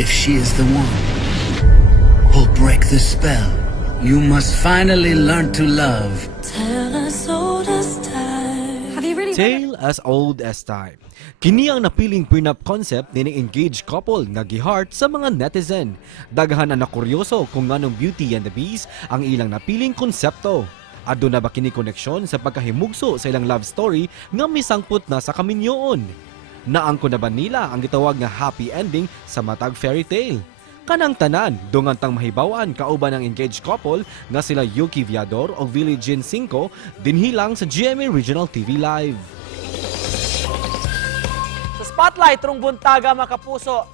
If she is the one who'll break the spell, you must finally learn to love. Tale as old as time. Have you really Tale as old as time. Kini ang napiling prenup concept ni engaged couple nga giheart sa mga netizen. Daghan na kuryoso kung nganong Beauty and the Beast ang ilang napiling konsepto. Ado na ba kini koneksyon sa pagkahimugso sa ilang love story nga misangput na sa kaminyoon? Naangko na ba nila ang gitawag nga happy ending sa matag fairy tale? Kanang tanan, dungan tang mahibawan kauban ng engaged couple nga sila Yuki Viador o Billie Jean Cinco dinhilang sa GMA Regional TV Live. Sa spotlight rong buntaga mga kapuso,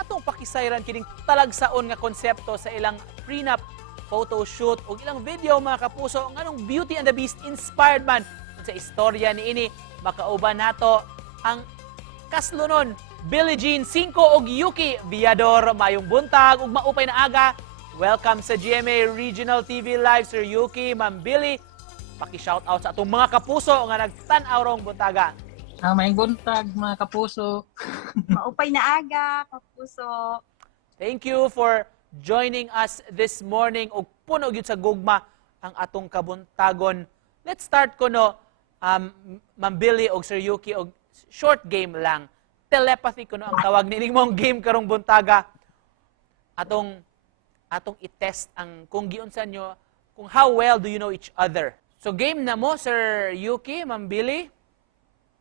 atong pakisayran kining talagsaon nga konsepto sa ilang prenup photo shoot o ilang video mga kapuso nganong Beauty and the Beast inspired man sa istorya ni ini makauban nato ang kaslunon Billie Jean Cinco ug Yuki Viador. Mayong buntag ug maupay na aga. Welcome sa GMA Regional TV Live, Sir Yuki, Ma'am Billie. Paki-shoutout sa atong mga kapuso nga nagtan-aw rong buntaga. May buntag mga kapuso. Maupay na aga, kapuso. Thank you for joining us this morning ug puno gyud sa gugma ang atong kabuntagon. Let's start ko no, Ma'am Billie ug Sir Yuki og short game lang. Telepathy ko no ang tawag nining mong game karong buntaga. Atong i-test ang kung giunsan nyo, kung how well do you know each other. So game na mo, Sir Yuki, Ma'am Billie?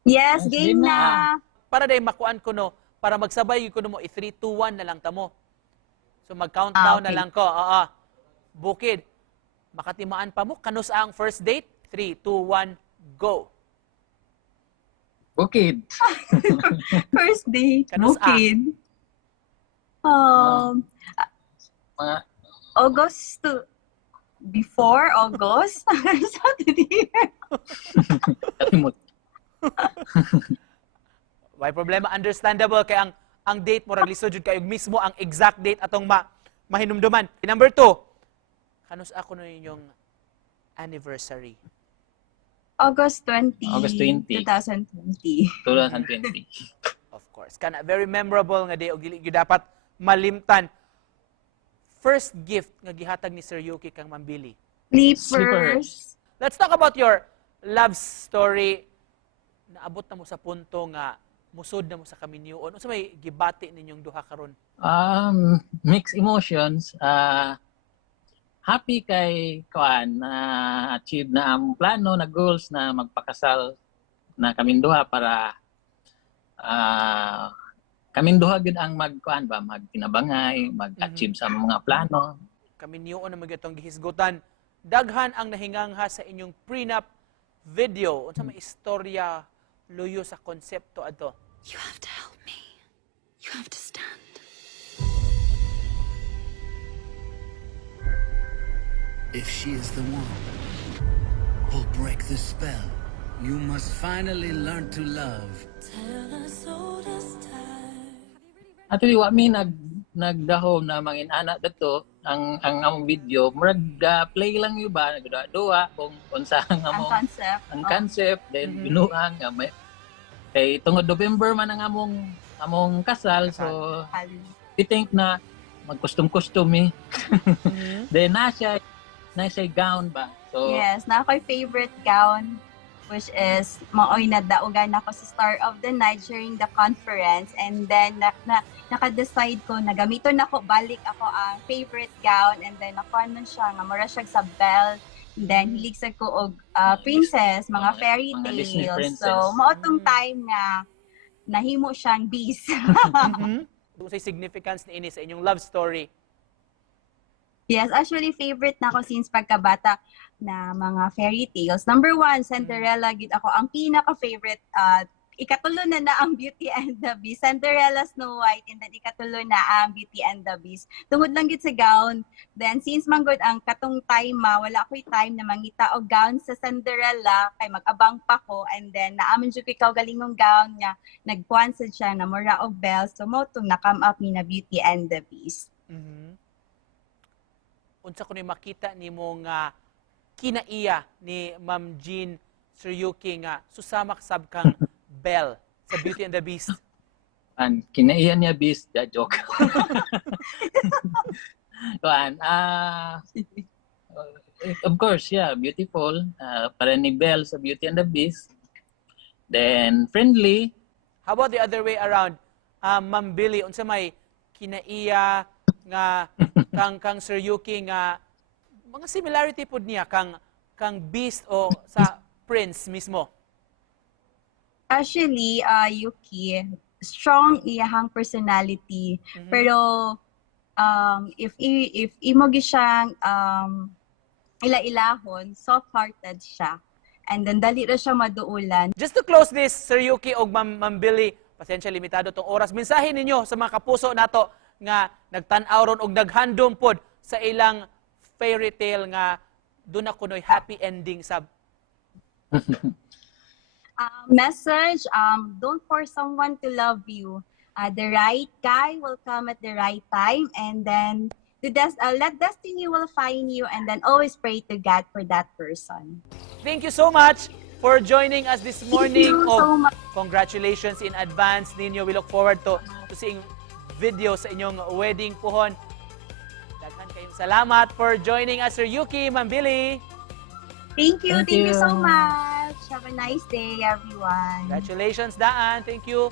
Yes, Yes, game game na. Para day makuan ko no, para magsabay ko no mo, i-3, 2, 1 na lang tamo. So mag-countdown na Okay. lang ko. Oo. Bukid. Makatimaan pa mo. Kanus ang first date? 3, 2, 1, go. Bukid. First date, Kanus bukid. Mga August to before August. Saturday. kalimot. May problema. Understandable. Kaya ang date mo, raglisod jud kayo mismo ang exact date atong mahinumduman. Number 2. Kanus ako no inyong anniversary? August 20, August 20. 2020. 2020. Of course. Kana very memorable nga day og dili gyud dapat malimtan. First gift nga gihatag ni Sir Yuki kang Ma'am Billie. Sleepers. Let's talk about your love story. Naabot na mo sa punto nga musod na mo sa kaminyoon. Unsa may gibati ninyong duha karon? Mixed emotions. Happy kay Kuan na achieve na ang plano na goals na magpakasal na kaming duha para kaming duha gud ang magkuan ba magtinabangay, mag-achieve sa mga plano. Kaminyoon na magatong gihisgutan. Daghan ang nahingangha sa inyong prenup video. Unsa may istorya luyo sa konsepto adto? You have to help me. You have to stand. If she is the one who'll break the spell, you must finally learn to love. Tale as old as time. At wa mi nagdahom na mangin anak dato ang among video murag play lang yu ba nagduwa kung unsa ang Ang among concept. ang concept then binuang nga may kay tungod November man ang among kasal so I think na mag-custom eh. Then na siya gown ba. So Yes, na ako'y favorite gown, which is maoy na daugan ako sa Star of the Night during the conference. And then, naka-decide ko na gamiton ako, balik ako ang favorite gown. And then, nakuha nun siya, nga mura siya sa belt. And then, hilig ko og princess, mga fairy mga Disney tales. princess. So, maotong time nga nahimo siyang beast. Kung say significance ni ini sa inyong love story. Yes, actually favorite na ako since pagkabata na mga fairy tales. Number 1, Cinderella gid ako ang pinaka-favorite. Ikatulo na ang Beauty and the Beast. Cinderella, Snow White, and then ikatulo na ang Beauty and the Beast. Tungod lang gid sa gown. Then since manggod ang katong time wala ko'y time na mangita og gown sa Cinderella kay mag-abang pa ko, and then naaman jud ko ikaw galingong gown niya. Nagkuan sad siya na mura og bells. So mo tong na-come up ni na Beauty and the Beast. Unsa ko ni makita nimo nga kinaiya ni Ma'am Jean Sir Yuki nga susamak sab kang Belle sa Beauty and the Beast? kinaiyan niya bis, joke. Kuan, of course, yeah, beautiful. Para ni Belle sa Beauty and the Beast. Then, friendly. How about the other way around? Ma'am Billy, unsa may kinaiya nga kang Sir Yuki nga mga similarity pud niya kang Beast o sa Prince mismo? Actually, Yuki, strong iyahang personality. Pero if imo gi siyang ila-ilahon, soft-hearted siya. And then dali ra siya maduulan. Just to close this, Sir Yuki o Ma'am Billy, pasensya limitado tong oras. Mensahe ninyo sa mga kapuso nato nga nagtan-aw ron og naghandom pod sa ilang fairy tale nga doon na kunoy happy ending sa Message, don't force someone to love you. The right guy will come at the right time, and then let destiny will find you, and then always pray to God for that person. Thank you so much for joining us this morning. Thank you so much. Congratulations in advance ninyo. We look forward to seeing video sa inyong wedding puhon. Daghan kayong salamat for joining us, Sir Yuki, Ma'am Billy. Thank you Thank you. so much. Have a nice day, everyone. Congratulations, Daan. Thank you.